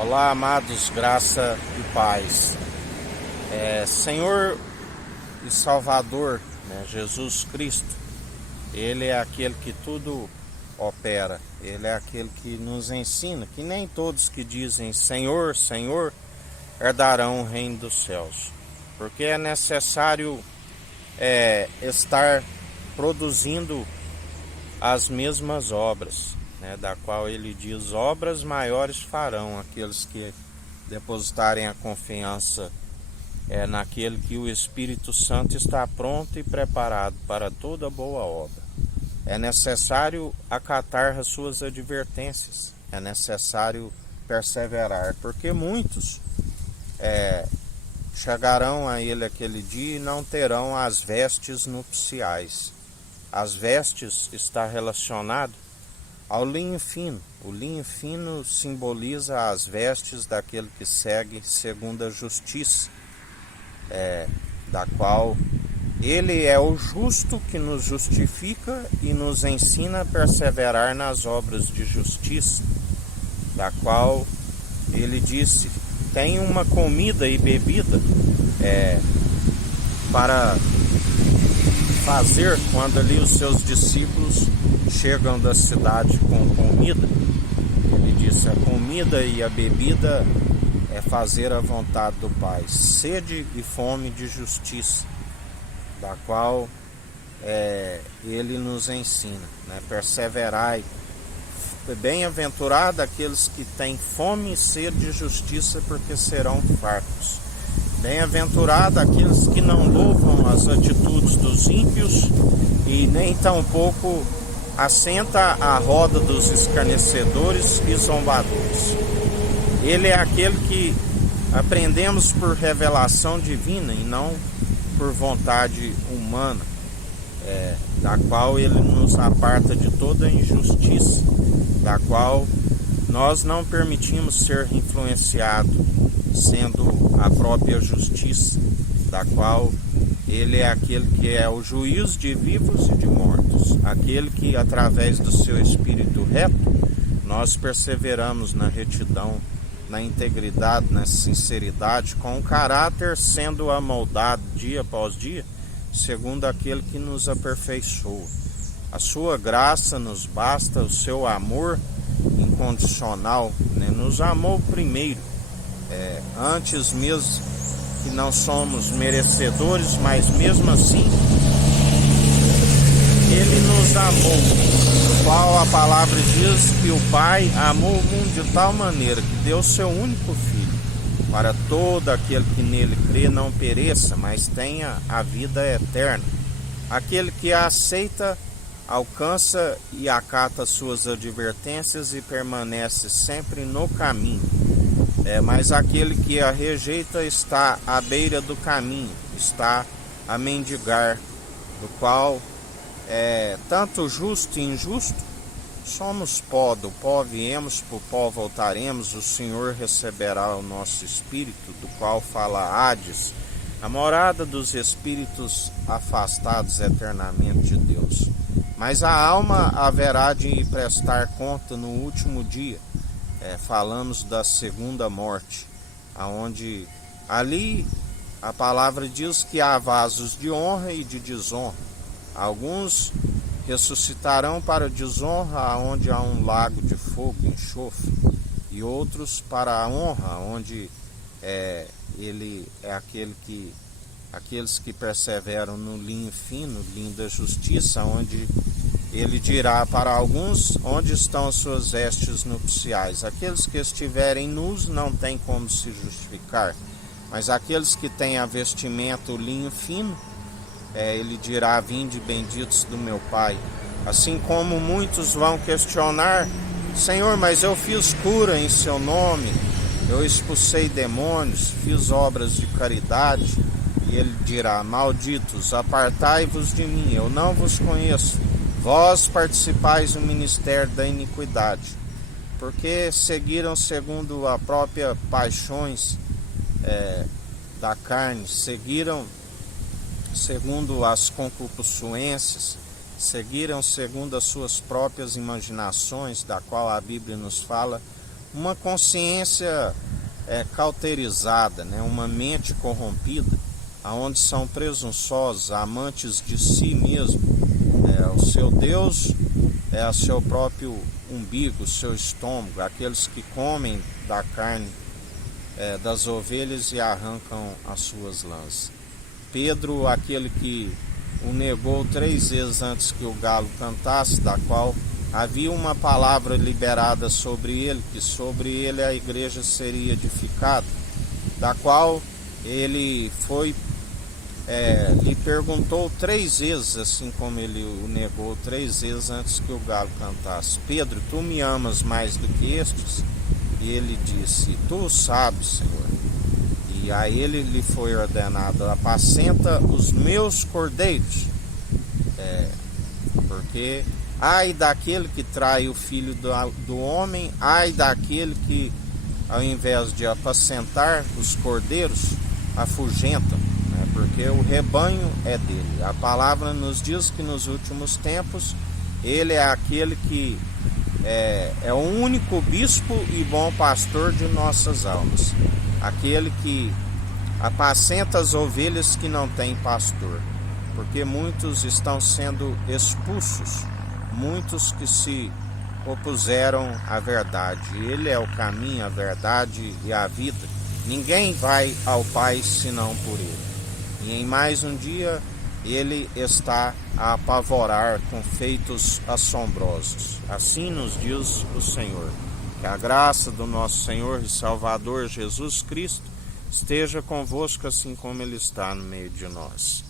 Olá, amados, graça e paz. Senhor e Salvador, né, Jesus Cristo, Ele é aquele que tudo opera, Ele é aquele que nos ensina, que nem todos que dizem Senhor, Senhor, herdarão o reino dos céus, porque é necessário estar produzindo as mesmas obras, né, da qual ele diz: obras maiores farão aqueles que depositarem a confiança naquele que o Espírito Santo está pronto e preparado para toda boa obra. É necessário acatar as suas advertências, é necessário perseverar, porque muitos chegarão a ele aquele dia e não terão as vestes nupciais. As vestes está relacionado ao linho fino. O linho fino simboliza as vestes daquele que segue segundo a justiça, da qual ele é o justo que nos justifica e nos ensina a perseverar nas obras de justiça, da qual ele disse: tem uma comida e bebida para fazer quando ali os seus discípulos chegam da cidade com comida. Ele disse: a comida e a bebida é fazer a vontade do Pai, sede e fome de justiça, da qual ele nos ensina, né? Perseverai. Bem-aventurado aqueles que têm fome e sede de justiça, porque serão fartos. Bem-aventurado aqueles que não louvam as atitudes dos ímpios e nem tampouco assenta à roda dos escarnecedores e zombadores. Ele é aquele que aprendemos por revelação divina e não por vontade humana, da qual ele nos aparta de toda injustiça, da qual nós não permitimos ser influenciado, sendo a própria justiça, da qual ele é aquele que é o juiz de vivos e de mortos, aquele que através do seu espírito reto nós perseveramos na retidão, na integridade, na sinceridade, com o caráter sendo amoldado dia após dia, segundo aquele que nos aperfeiçoa. A sua graça nos basta, o seu amor incondicional, né? Nos amou primeiro, antes mesmo que não somos merecedores, mas mesmo assim ele nos amou, qual a palavra diz que o Pai amou o mundo de tal maneira que deu seu único Filho, para todo aquele que nele crê não pereça, mas tenha a vida eterna. Aquele que a aceita alcança e acata suas advertências e permanece sempre no caminho. Mas aquele que a rejeita está à beira do caminho, está a mendigar, do qual tanto justo e injusto somos pó, do pó viemos, por pó voltaremos. O Senhor receberá o nosso espírito, do qual fala Hades, a morada dos espíritos afastados eternamente de Deus. Mas a alma haverá de prestar conta no último dia. Falamos da segunda morte, aonde ali a palavra diz que há vasos de honra e de desonra. Alguns ressuscitarão para desonra, onde há um lago de fogo e enxofre, e outros para a honra, onde ele é aqueles que perseveram no linho fino, linho da justiça, onde ele dirá para alguns: onde estão suas vestes nupciais? Aqueles que estiverem nus não têm como se justificar, mas aqueles que têm a vestimenta, o linho fino, ele dirá: vinde benditos do meu Pai. Assim como muitos vão questionar: Senhor, mas eu fiz cura em seu nome, eu expulsei demônios, fiz obras de caridade. E ele dirá: malditos, apartai-vos de mim, eu não vos conheço. Vós participais do ministério da iniquidade, porque seguiram segundo a própria paixões da carne, seguiram segundo as concupiscências, seguiram segundo as suas próprias imaginações, da qual a Bíblia nos fala: uma consciência cauterizada, né? Uma mente corrompida, aonde são presunçosos, amantes de si mesmo. O seu Deus é o seu próprio umbigo, o seu estômago, aqueles que comem da carne das ovelhas e arrancam as suas lãs. Pedro, aquele que o negou 3 vezes antes que o galo cantasse, da qual havia uma palavra liberada sobre ele, que sobre ele a igreja seria edificada, da qual ele lhe perguntou 3 vezes, assim como ele o negou 3 vezes antes que o galo cantasse: Pedro, tu me amas mais do que estes? E ele disse: tu sabes, Senhor. E a ele lhe foi ordenado: apacenta os meus cordeiros, porque ai daquele que trai o filho do homem, ai daquele que, ao invés de apacentar os cordeiros, afugentam, né? Porque o rebanho é dele. A palavra nos diz que nos últimos tempos ele é aquele que é o único bispo e bom pastor de nossas almas, aquele que apacenta as ovelhas que não têm pastor, porque muitos estão sendo expulsos, muitos que se opuseram à verdade. Ele é o caminho, a verdade e a vida. Ninguém vai ao Pai senão por ele. E em mais um dia ele está a apavorar com feitos assombrosos. Assim nos diz o Senhor. Que a graça do nosso Senhor e Salvador Jesus Cristo esteja convosco, assim como Ele está no meio de nós.